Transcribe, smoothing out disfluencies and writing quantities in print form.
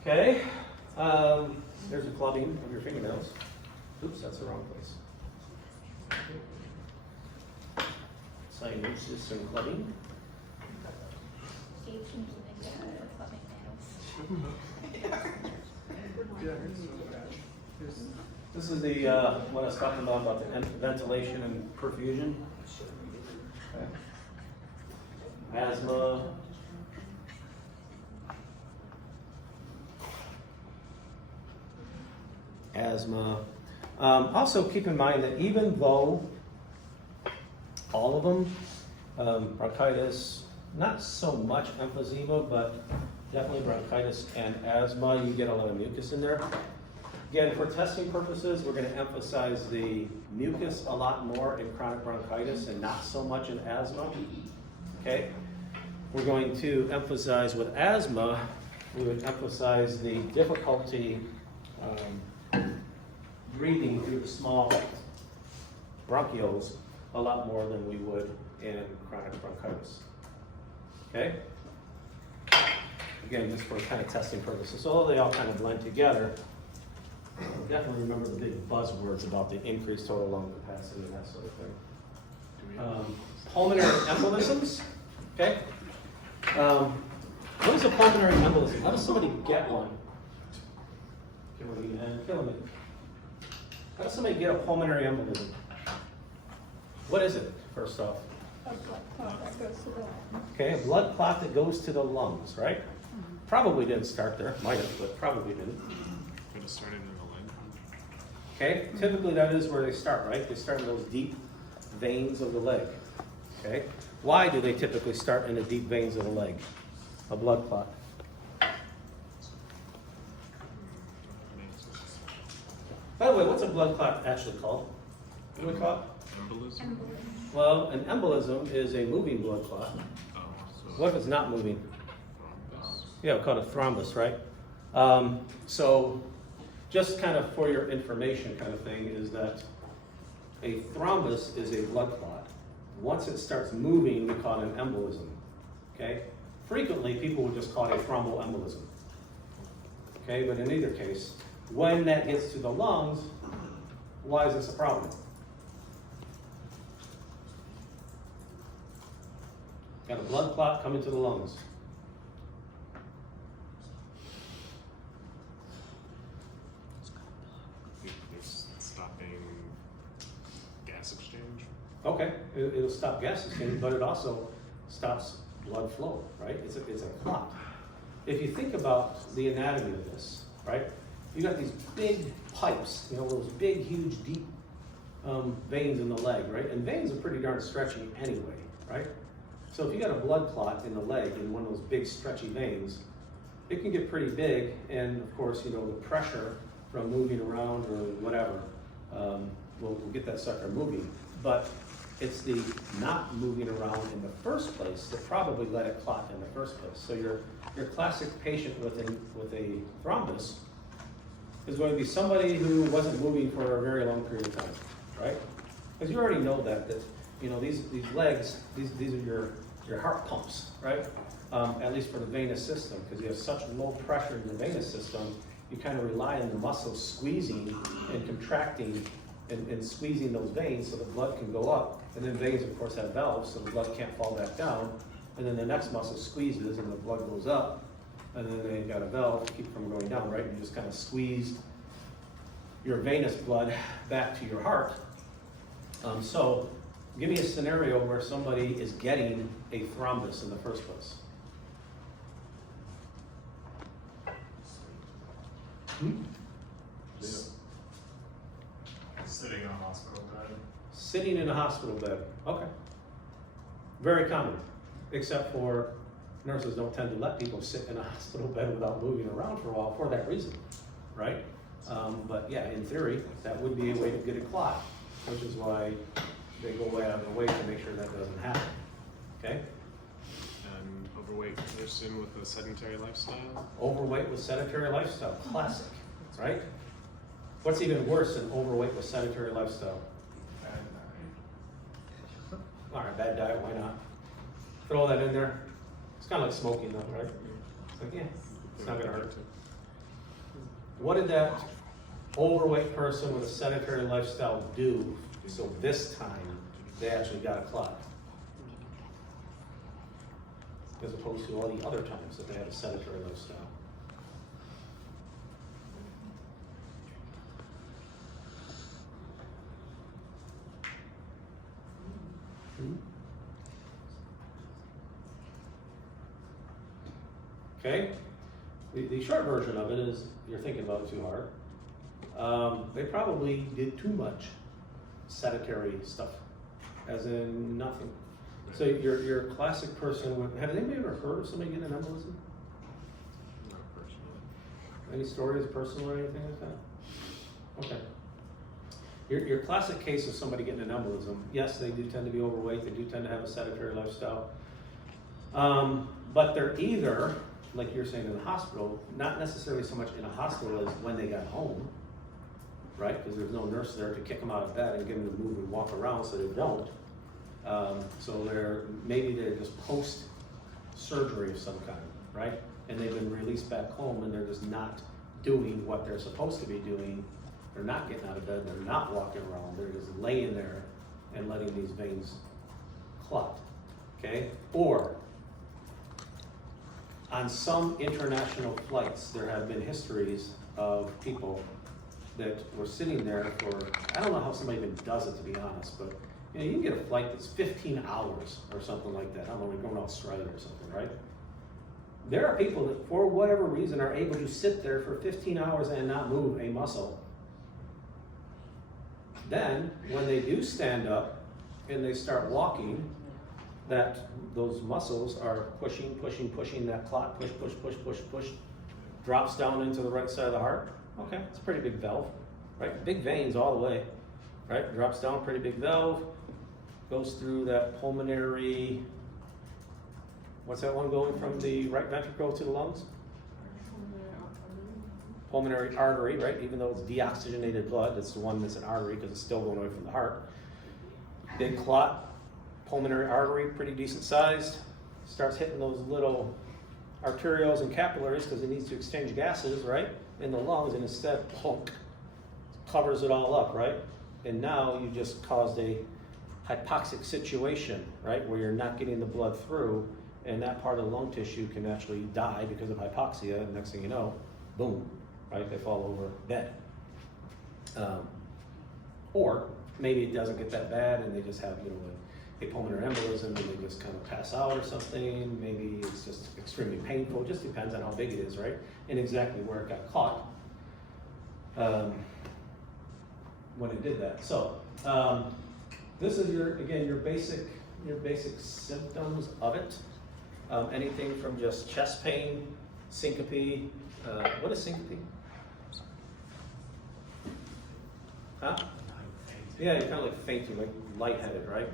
Okay, there's a clubbing of your fingernails. Oops, that's the wrong place. Cyanosis and clubbing. Steve seems to think that we're clubbing nails. This is the what I was talking about the ventilation and perfusion. Okay. Asthma. Also keep in mind that even though all of them, bronchitis, not so much emphysema, but definitely bronchitis and asthma, you get a lot of mucus in there. Again, for testing purposes, we're going to emphasize the mucus a lot more in chronic bronchitis and not so much in asthma. Okay? We're going to emphasize with asthma, we would emphasize the difficulty breathing through the small bronchioles a lot more than we would in chronic bronchitis. Okay? Again, just for kind of testing purposes. So they all kind of blend together. Definitely remember the big buzzwords about the increased total lung capacity and that sort of thing. Pulmonary embolisms. Okay? What is a pulmonary embolism? How does somebody get one? How does somebody get a pulmonary embolism? What is it, first off? A blood clot that goes to the lungs. Okay, a blood clot that goes to the lungs, right? Probably didn't start there. Might have, but probably didn't. Could have started in the leg. Okay, typically that is where they start, right? They start in those deep veins of the leg. Okay, why do they typically start in the deep veins of the leg? A blood clot. By the way, what's a blood clot actually called? What do we call it? Embolism? Well, an embolism is a moving blood clot. Oh, so What if it's not moving? thrombus. Yeah, we call it a thrombus, right? So just kind of for your information kind of thing is that a thrombus is a blood clot. Once it starts moving, we call it an embolism, okay? Frequently, people would just call it a thromboembolism, okay? But in either case, when that gets to the lungs, why is this a problem? Got a blood clot coming to the lungs. It's stopping gas exchange. Okay, it'll stop gas exchange, but it also stops blood flow, right? It's a clot. If you think about the anatomy of this, right? You got these big pipes, you know, those big, huge, deep veins in the leg, right? And veins are pretty darn stretchy anyway, right? So if you got a blood clot in the leg in one of those big, stretchy veins, it can get pretty big, and of course, you know, the pressure from moving around or whatever will get that sucker moving. But it's the not moving around in the first place that probably let it clot in the first place. So your classic patient with a thrombus is going to be somebody who wasn't moving for a very long period of time, right? Because you already know that you know these legs, these are your heart pumps, right? At least for the venous system, because you have such low pressure in the venous system, you kind of rely on the muscles squeezing and contracting and squeezing those veins so the blood can go up. And then veins, of course, have valves, so the blood can't fall back down. And then the next muscle squeezes and the blood goes up. And then they got a valve to keep it from going down, right? You just kind of squeeze your venous blood back to your heart. So give me a scenario where somebody is getting a thrombus in the first place. Sitting on a hospital bed. Sitting in a hospital bed. Okay. Very common, except for nurses don't tend to let people sit in a hospital bed without moving around for a while for that reason, right? But yeah, in theory, that would be a way to get a clot, which is why they go way out of the way to make sure that doesn't happen, okay? And overweight person with a sedentary lifestyle. Overweight with sedentary lifestyle, classic, right? What's even worse than overweight with sedentary lifestyle? All right, bad diet, why not? Throw that in there. It's kind of like smoking though, right? It's like, yeah, it's not gonna hurt. what did that overweight person with a sedentary lifestyle do so this time they actually got a clot? As opposed to all the other times that they had a sedentary lifestyle. Okay? The short version of it is you're thinking about it too hard. They probably did too much sedentary stuff, as in nothing. So your classic person would, have anybody ever heard of somebody getting an embolism? Not personally. Any stories, personal or anything like that? Okay. Your classic case of somebody getting an embolism, yes, they do tend to be overweight, they do tend to have a sedentary lifestyle. But they're either, like you're saying in the hospital, not necessarily so much in a hospital as when they got home, right? Because there's no nurse there to kick them out of bed and get them to move and walk around so they won't. So maybe they're just post surgery of some kind, right? And they've been released back home and they're just not doing what they're supposed to be doing. They're not getting out of bed, they're not walking around, they're just laying there and letting these veins clot, okay? Or, on some international flights, there have been histories of people that were sitting there for, I don't know how somebody even does it, to be honest, but you can get a flight that's 15 hours or something like that. I don't know, we're going to Australia or something, right? There are people that, for whatever reason, are able to sit there for 15 hours and not move a muscle. Then, when they do stand up and they start walking, those muscles are pushing that clot, push, drops down into the right side of the heart. Okay, it's a pretty big valve, right? Big veins all the way, right? Drops down, pretty big valve, goes through that pulmonary, what's that one going from the right ventricle to the lungs? Pulmonary artery, right? Even though it's deoxygenated blood, it's the one that's an artery because it's still going away from the heart. Big clot, pulmonary artery, pretty decent sized, starts hitting those little arterioles and capillaries because it needs to exchange gases, right, in the lungs, and instead, plunk, covers it all up, right? And now you just caused a hypoxic situation, right, where you're not getting the blood through, and that part of the lung tissue can actually die because of hypoxia, and next thing you know, boom, right, they fall over dead. Or maybe it doesn't get that bad and they just have, a pulmonary embolism and they just kind of pass out or something. Maybe it's just extremely painful. It just depends on how big it is, right? And exactly where it got caught when it did that. So this is your basic symptoms of it. Anything from just chest pain, syncope. What is syncope? Huh? Yeah, you're kind of like fainting, like lightheaded, right?